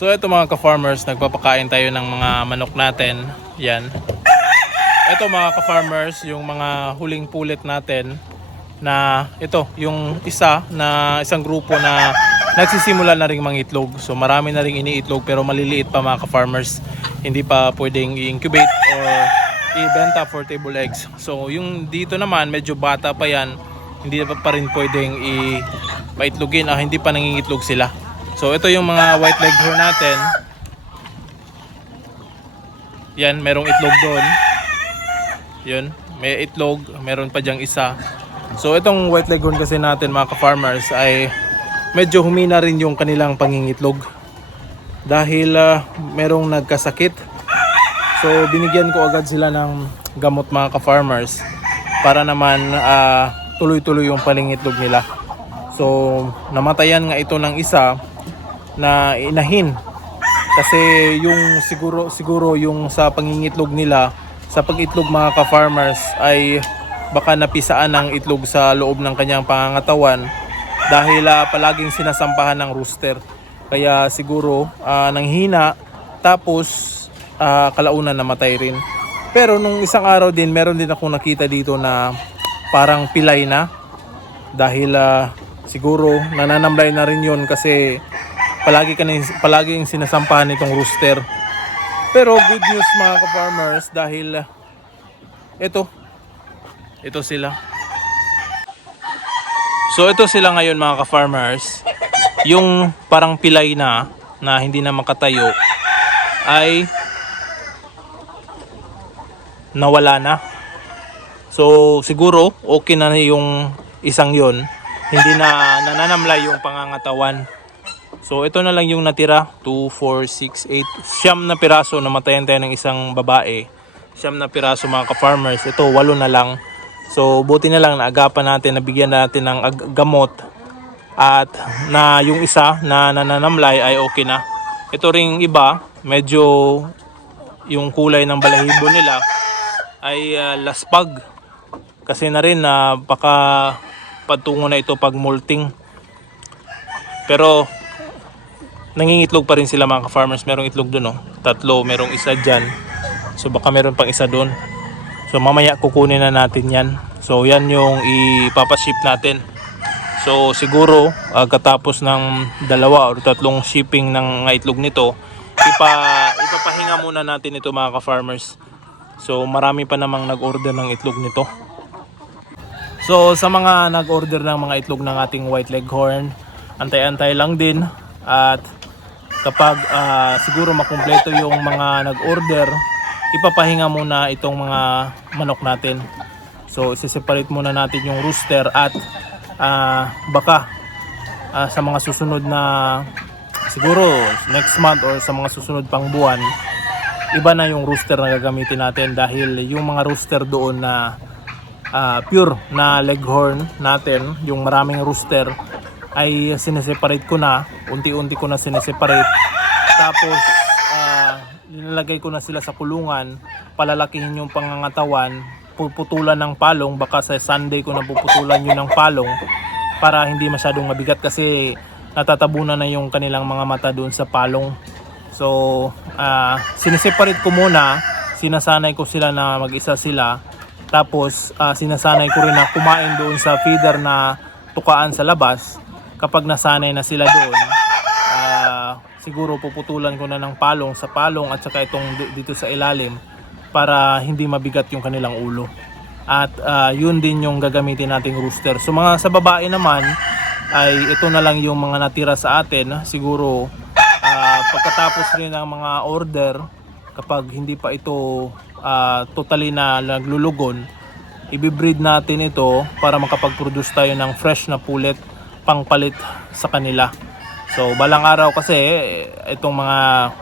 So ito mga ka-farmers, nagpapakain tayo ng mga manok natin. Yan. Ito mga ka-farmers, yung mga huling pulit natin na ito, yung isang grupo na nagsisimula na ring mangitlog. So marami na ring iniitlog pero maliliit pa mga ka-farmers. Hindi pa pwedeng i-incubate or i-benta for table eggs. So yung dito naman medyo bata pa yan, hindi pa rin pwedeng i-maitlogin, hindi pa nangingitlog sila. So ito yung mga white leghorn natin. Yan, merong itlog doon. Yun, may itlog, meron pa diyang isa. So itong white leghorn kasi natin mga ka-farmers ay medyo humina rin yung kanilang pangingitlog dahil merong nagkasakit. So binigyan ko agad sila ng gamot mga ka-farmers para naman tuloy-tuloy yung pangingitlog nila. So namatayan nga ito ng isa na inahin kasi yung siguro yung sa pangingitlog nila, sa pag-itlog mga ka-farmers ay baka napisaan ng itlog sa loob ng kanyang pangangatawan dahil palaging sinasampahan ng rooster, kaya siguro nanghina tapos kalaunan namatay rin. Pero nung isang araw din meron din akong nakita dito na parang pilay na dahil siguro nananamlay na rin yun kasi palaging sinasampahan nitong rooster. Pero good news mga ka-farmers dahil ito sila. So ito sila ngayon mga ka-farmers. Yung parang pilay na hindi na makatayo ay nawala na. So siguro okay na yung isang yon, hindi na nananamlay yung pangangatawan. So ito na lang yung natira, 2, 4, 6, 8, siyam na piraso. Namatayan tayo ng isang babae, siyam na piraso mga ka-farmers. Ito 8 na lang. So buti na lang naagapan natin, nabigyan natin ng gamot at na yung isa na nananamlay ay okay na. Ito ring iba, medyo yung kulay ng balahibo nila ay laspag kasi na rin na baka patungo na ito pag molting. Pero nangingitlog pa rin sila mga ka-farmers. Merong itlog doon, 3, merong isa dyan. So baka meron pang isa doon. So mamaya kukunin na natin yan. So yan yung ipapaship natin. So siguro katapos ng 2 or 3 shipping ng mga itlog nito, ipapahinga muna natin ito mga ka-farmers. So marami pa namang nag-order ng itlog nito. So sa mga nag-order ng mga itlog ng ating white leghorn, antay-antay lang din. At kapag siguro makumpleto yung mga nag-order, ipapahinga muna itong mga manok natin. So isi-separate muna natin yung rooster at baka sa mga susunod na siguro next month or sa mga susunod pang buwan, iba na yung rooster na gagamitin natin dahil yung mga rooster doon na pure na leghorn natin, yung maraming rooster ay sineseparate ko na, unti-unti ko na sineseparate. Tapos nilalagay ko na sila sa kulungan, palalakihin yung pangangatawan, puputulan ng palong, baka sa Sunday ko na puputulan yun ng palong para hindi masyadong mabigat kasi natatabunan na yung kanilang mga mata doon sa palong. So sineseparate ko muna, sinasanay ko sila na mag-isa sila, tapos sinasanay ko rin na kumain doon sa feeder na tukaan sa labas. Kapag nasanay na sila doon, siguro puputulan ko na ng palong sa palong at saka itong dito sa ilalim para hindi mabigat yung kanilang ulo. At yun din yung gagamitin nating rooster. So mga sa babae naman ay ito na lang yung mga natira sa atin. Siguro pagkatapos rin ng mga order, kapag hindi pa ito totally na naglulugon, ibibreed natin ito para makapag-produce tayo ng fresh na pulet pangpalit sa kanila. So balang araw kasi itong mga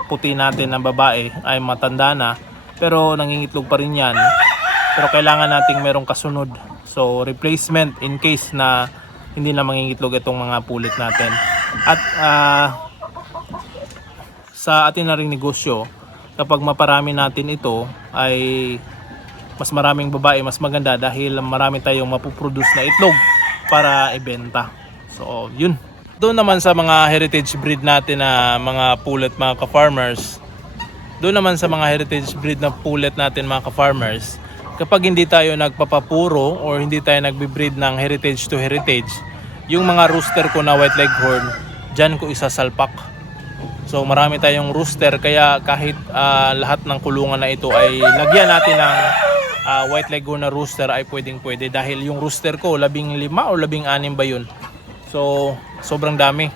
puti natin ng babae ay matanda na pero nangingitlog pa rin yan. Pero kailangan nating merong kasunod. So replacement in case na hindi na mangingitlog itong mga pulit natin. At sa atin na ring negosyo, kapag maparami natin ito ay mas maraming babae, mas maganda dahil marami tayong mapuproduce na itlog para ibenta. So yun, Doon naman sa mga heritage breed natin na mga pullet mga ka-farmers, doon naman sa mga heritage breed na pullet natin mga ka-farmers, kapag hindi tayo nagpapapuro or hindi tayo nagbe-breed ng heritage to heritage, yung mga rooster ko na white leghorn, dyan ko isasalpak. So marami tayong rooster, kaya kahit lahat ng kulungan na ito ay lagyan natin ng white leghorn na rooster ay pwede dahil yung rooster ko 15 o 16 ba yun. So sobrang dami.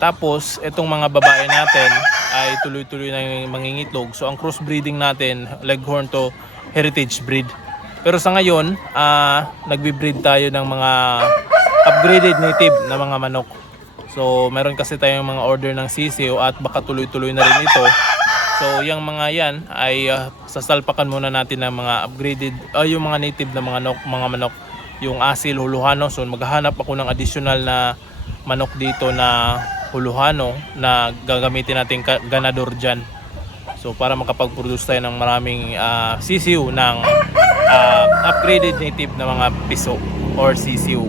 Tapos itong mga babae natin ay tuloy-tuloy na mangingitlog. So ang crossbreeding natin leghorn to heritage breed. Pero sa ngayon nagbi-breed tayo ng mga upgraded native na mga manok. So meron kasi tayong mga order ng sisiw at baka tuloy-tuloy na rin ito. So yung mga yan ay sasalpakan muna natin ng mga upgraded yung mga native na mga manok, yung asil huluhano. So maghahanap ako ng additional na manok dito na huluhano na gagamitin natin ganador dyan. So para makapag-produce tayo ng maraming sisiw ng upgraded native na mga piso or sisiw.